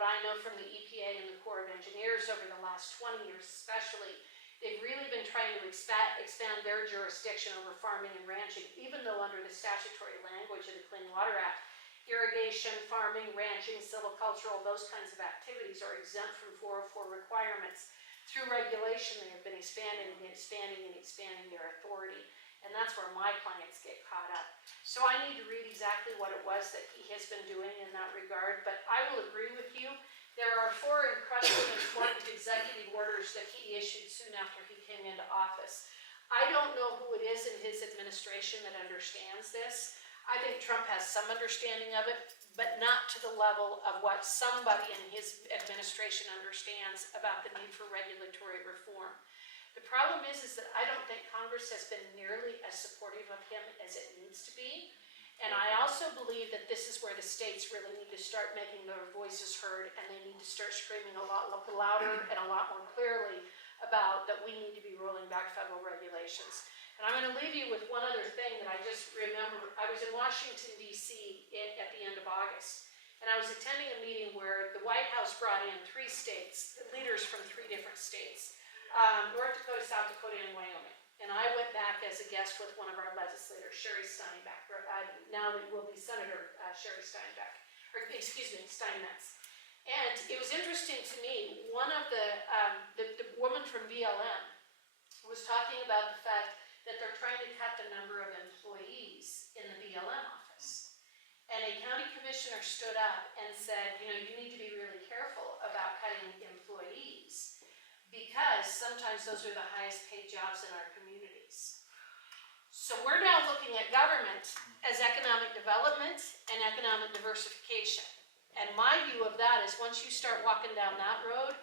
what I know from the EPA and the Corps of Engineers over the last 20 years especially, they've really been trying to expand their jurisdiction over farming and ranching, even though under the statutory language of the Clean Water Act, irrigation, farming, ranching, silvicultural, those kinds of activities are exempt from 404 requirements. Through regulation, they have been expanding their authority. And that's where my clients get caught up. So I need to read exactly what it was that he has been doing in that regard. But I will agree with you. There are 4 incredibly important executive orders that he issued soon after he came into office. I don't know who it is in his administration that understands this. I think Trump has some understanding of it, but not to the level of what somebody in his administration understands about the need for regulatory reform. The problem is that I don't think Congress has been nearly as supportive of him as it needs to be. And I also believe that this is where the states really need to start making their voices heard, and they need to start screaming a lot louder and a lot more clearly about that we need to be rolling back federal regulations. And I'm going to leave you with one other thing that I just remember. I was in Washington, D.C. at the end of August, and I was attending a meeting where the White House brought in 3 states, leaders from 3 different states, North Dakota, South Dakota, and Wyoming. And I went back as a guest with one of our legislators, Sherry Steinbeck. Now it will be Senator Sherry Steinbeck, or excuse me, Steinmetz. And it was interesting to me, one of the woman from BLM was talking about the fact that they're trying to cut the number of employees in the BLM office. And a county commissioner stood up and said, you know, you need to be really careful about cutting employees because sometimes those are the highest paid jobs in our communities. So we're now looking at government as economic development and economic diversification. And my view of that is once you start walking down that road,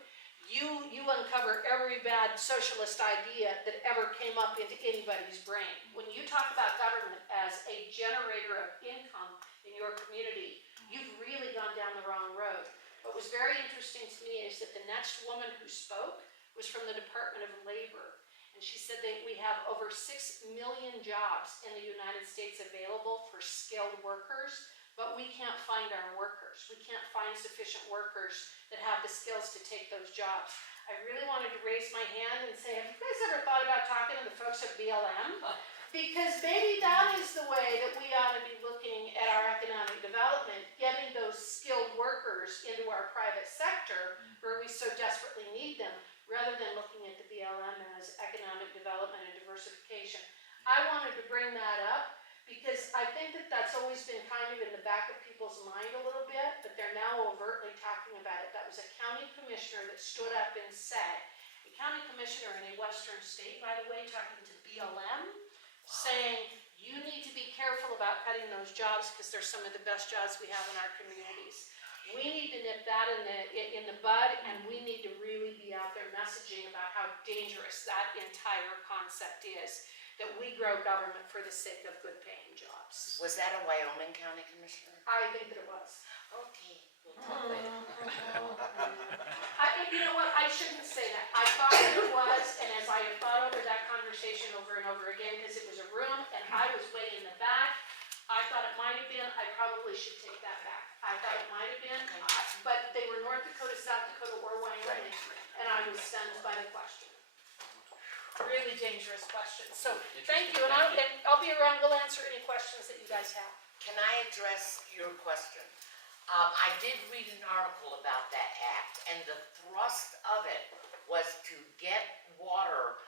you uncover every bad socialist idea that ever came up into anybody's brain. When you talk about government as a generator of income in your community, you've really gone down the wrong road. What was very interesting to me is that the next woman who spoke was from the Department of Labor. And she said that we have over 6 million jobs in the United States available for skilled workers, but we can't find our workers. We can't find sufficient workers that have the skills to take those jobs. I really wanted to raise my hand and say, have you guys ever thought about talking to the folks at BLM? Because maybe that is the way that we ought to be looking at our economic development, getting those skilled workers into our private sector where we so desperately need them, rather than looking at the BLM as economic development and diversification. I wanted to bring that up because I think that that's always been kind of in the back of people's mind a little bit, but they're now overtly talking about it. That was a county commissioner that stood up and said, a county commissioner in a western state, by the way, talking to BLM, saying, you need to be careful about cutting those jobs because they're some of the best jobs we have in our communities. We need to nip that in the bud, and we need to really be out there messaging about how dangerous that entire concept is, that we grow government for the sake of good paying jobs. Was that a Wyoming County Commissioner? I think that it was. Okay. We'll talk later. You know what, I shouldn't say that. I thought that it was, and as I have thought over that conversation over and over again, because it was a room and I was way in the back, I thought it might have been, I probably should take that back. I thought it might have been, but they were North Dakota, South Dakota, or Wyoming, and I was stunned by the question. Really dangerous question. So thank you, and I'll be around. We'll answer any questions that you guys have. Can I address your question? I did read an article about that act, and the thrust of it was to get water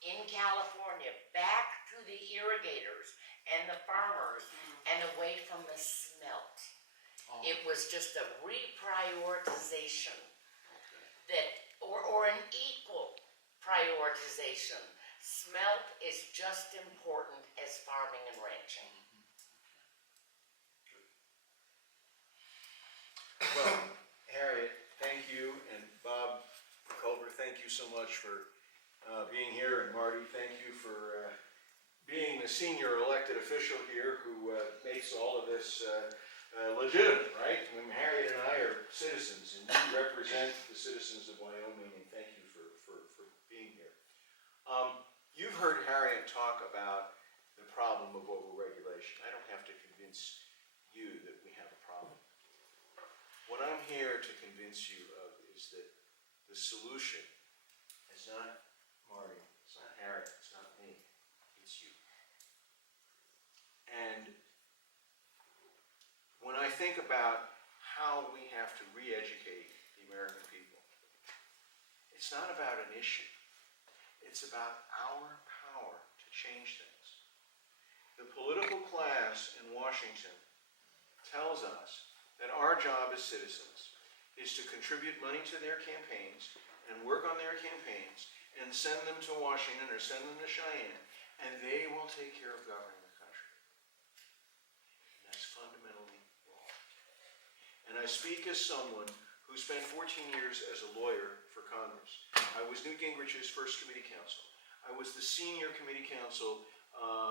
in California back to the irrigators and the farmers and away from the smelt. It was just a reprioritization that, or an equal prioritization. Smelt is just important as farming and ranching. Well, Harriet, thank you, and Bob Culver, thank you so much for being here, and Marty, thank you for being the senior elected official here who makes all of this legitimate, right? I mean, Harriet and I are citizens, and you represent the citizens of Wyoming, and thank you for being here. You've heard Harriet talk about the problem of overregulation. I don't have to convince you that we have a problem. What I'm here to convince convince you of is that the solution is not Marty, it's not Harry, it's not me, it's you. And when I think about how we have to re-educate the American people, it's not about an issue. It's about our power to change things. The political class in Washington tells us that our job as citizens is to contribute money to their campaigns and work on their campaigns and send them to Washington or send them to Cheyenne, and they will take care of governing the country. And that's fundamentally wrong. And I speak as someone who spent 14 years as a lawyer for Congress. I was Newt Gingrich's first committee counsel. I was the senior committee counsel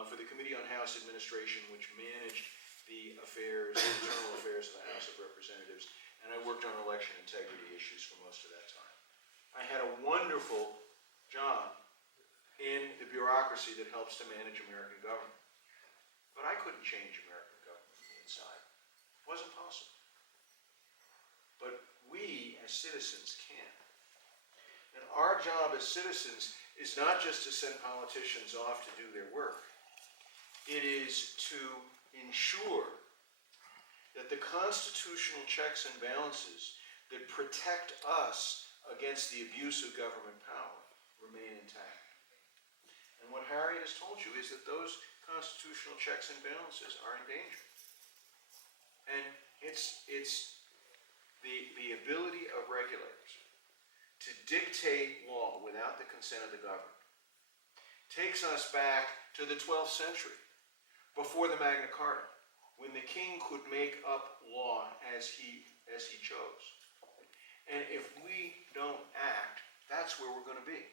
for the Committee on House Administration, which managed the internal affairs of the House of Representatives, and I worked on election integrity issues for most of that time. I had a wonderful job in the bureaucracy that helps to manage American government. But I couldn't change American government from the inside. It wasn't possible. But we, as citizens, can. And our job as citizens is not just to send politicians off to do their work. It is to ensure that the constitutional checks and balances that protect us against the abuse of government power remain intact. And what Harriet has told you is that those constitutional checks and balances are in danger. And it's the ability of regulators to dictate law without the consent of the government takes us back to the 12th century, before the Magna Carta, when the king could make up law as he chose. And if we don't act, that's where we're going to be.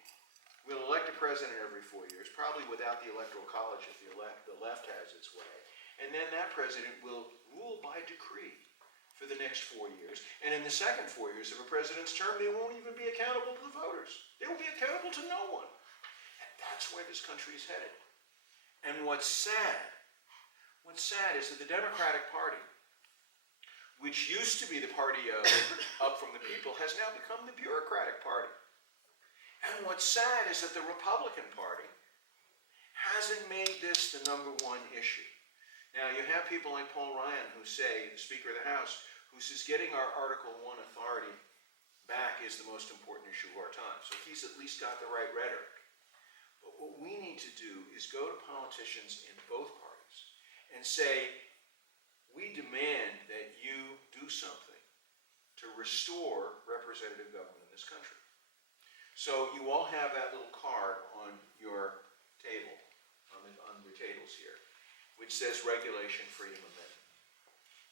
We'll elect a president every 4 years, probably without the Electoral College if the left has its way. And then that president will rule by decree for the next 4 years. And in the second 4 years of a president's term, they won't even be accountable to the voters. They will be accountable to no one. And that's where this country is headed. And what's sad is that the Democratic Party, which used to be the party of up from the people, has now become the bureaucratic party. And what's sad is that the Republican Party hasn't made this the #1 issue. Now, you have people like Paul Ryan, who say, the Speaker of the House, who says getting our Article I authority back is the most important issue of our time. So he's at least got the right rhetoric. But what we need to do is go to politicians in both parties and say, we demand that you do something to restore representative government in this country. So you all have that little card on your table, on your tables here, which says Regulation Freedom Amendment.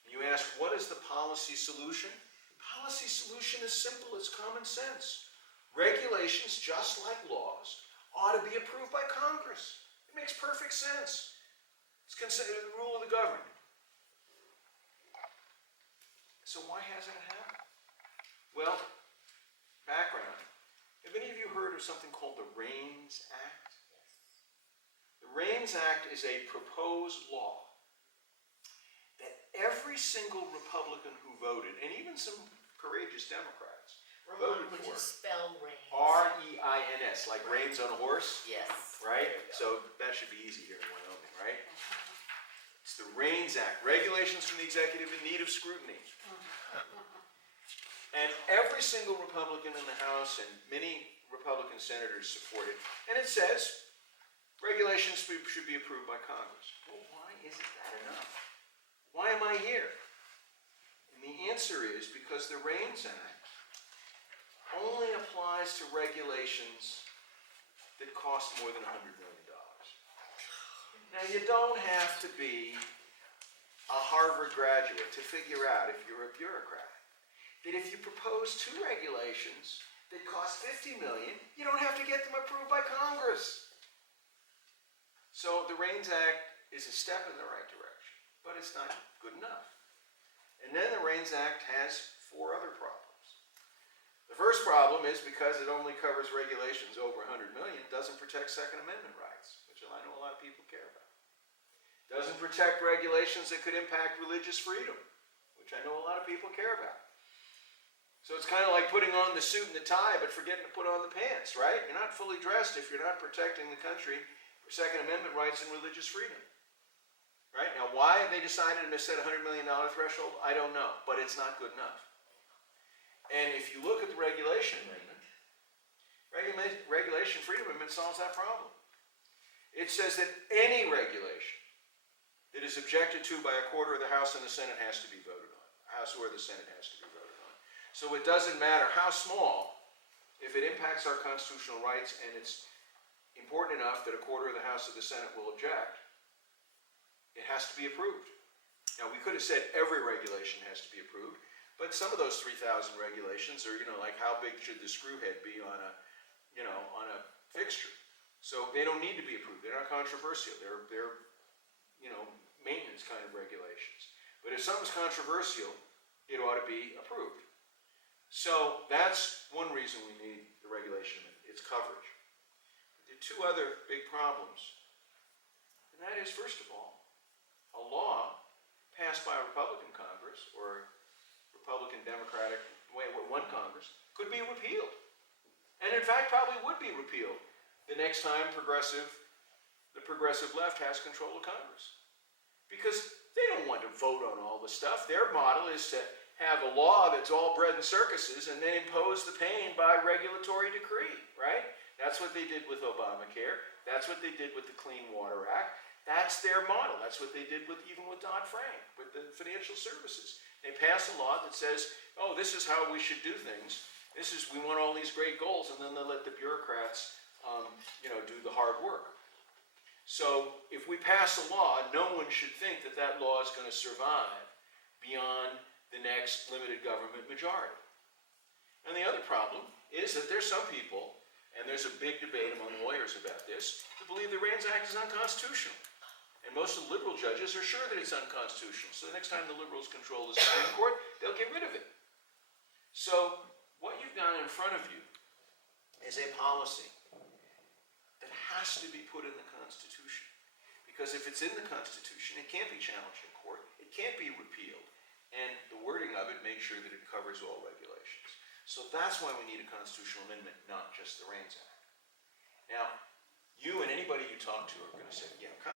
And you ask, what is the policy solution? The policy solution is simple, it's common sense. Regulations, just like laws, ought to be approved by Congress. It makes perfect sense. It's considered the rule of the governed. So why hasn't it happened? Well, background. Have any of you heard of something called the REINS Act? The REINS Act is a proposed law that every single Republican who voted, and even some courageous Democrats, Ramon, voted would you for. spell rain? R-E-I-N-S, like reins on a horse, Yes. right? There you go. So that should be easy here in Wyoming, right? It's the REINS Act, regulations from the executive in need of scrutiny. And every single Republican in the House and many Republican senators support it. And it says regulations should be approved by Congress. Well, why isn't that enough? Why am I here? And the answer is because the REINS Act only applies to regulations that cost more than $100 million. Now, you don't have to be a Harvard graduate to figure out, if you're a bureaucrat, that if you propose 2 regulations that cost $50 million, you don't have to get them approved by Congress. So the REINS Act is a step in the right direction, but it's not good enough. And then the REINS Act has 4 other problems. The first problem is because it only covers regulations over $100 million, it doesn't protect Second Amendment rights, which I know a lot of people care about. It doesn't protect regulations that could impact religious freedom, which I know a lot of people care about. So it's kind of like putting on the suit and the tie, but forgetting to put on the pants, right? You're not fully dressed if you're not protecting the country for Second Amendment rights and religious freedom. Right? Now, why they decided to set a $100 million threshold, I don't know, but it's not good enough. And if you look at the regulation amendment, regulation freedom amendment solves that problem. It says that any regulation that is objected to by a quarter of the House and the Senate has to be voted on. House or the Senate has to be voted on. So it doesn't matter how small, if it impacts our constitutional rights and it's important enough that a quarter of the House or the Senate will object, it has to be approved. Now, we could have said every regulation has to be approved, but some of those 3,000 regulations are, like how big should the screw head be on a, on a fixture. So they don't need to be approved. They're not controversial. They're maintenance kind of regulations. But if something's controversial, it ought to be approved. So that's one reason we need the regulation amendment. It's coverage. There are two other big problems. And that is, first of all, a law passed by a Republican Congress or Republican Democratic, one Congress, could be repealed. And in fact, probably would be repealed the next time the progressive left has control of Congress. Because they don't want to vote on all the stuff. Their model is to have a law that's all bread and circuses and then impose the pain by regulatory decree, right? That's what they did with Obamacare. That's what they did with the Clean Water Act. That's their model. That's what they did even with Dodd-Frank, with the financial services. They pass a law that says, oh, this is how we should do things. We want all these great goals, and then they let the bureaucrats, do the hard work. So if we pass a law, no one should think that that law is going to survive beyond the next limited government majority. And the other problem is that there's some people, and there's a big debate among lawyers about this, who believe the RANDS Act is unconstitutional. And most of the liberal judges are sure that it's unconstitutional. So the next time the liberals control the Supreme Court, they'll get rid of it. So what you've got in front of you is a policy that has to be put in the Constitution. Because if it's in the Constitution, it can't be challenged in court, it can't be repealed, and the wording of it makes sure that it covers all regulations. So that's why we need a constitutional amendment, not just the RANDS Act. Now, you and anybody you talk to are going to say, yeah,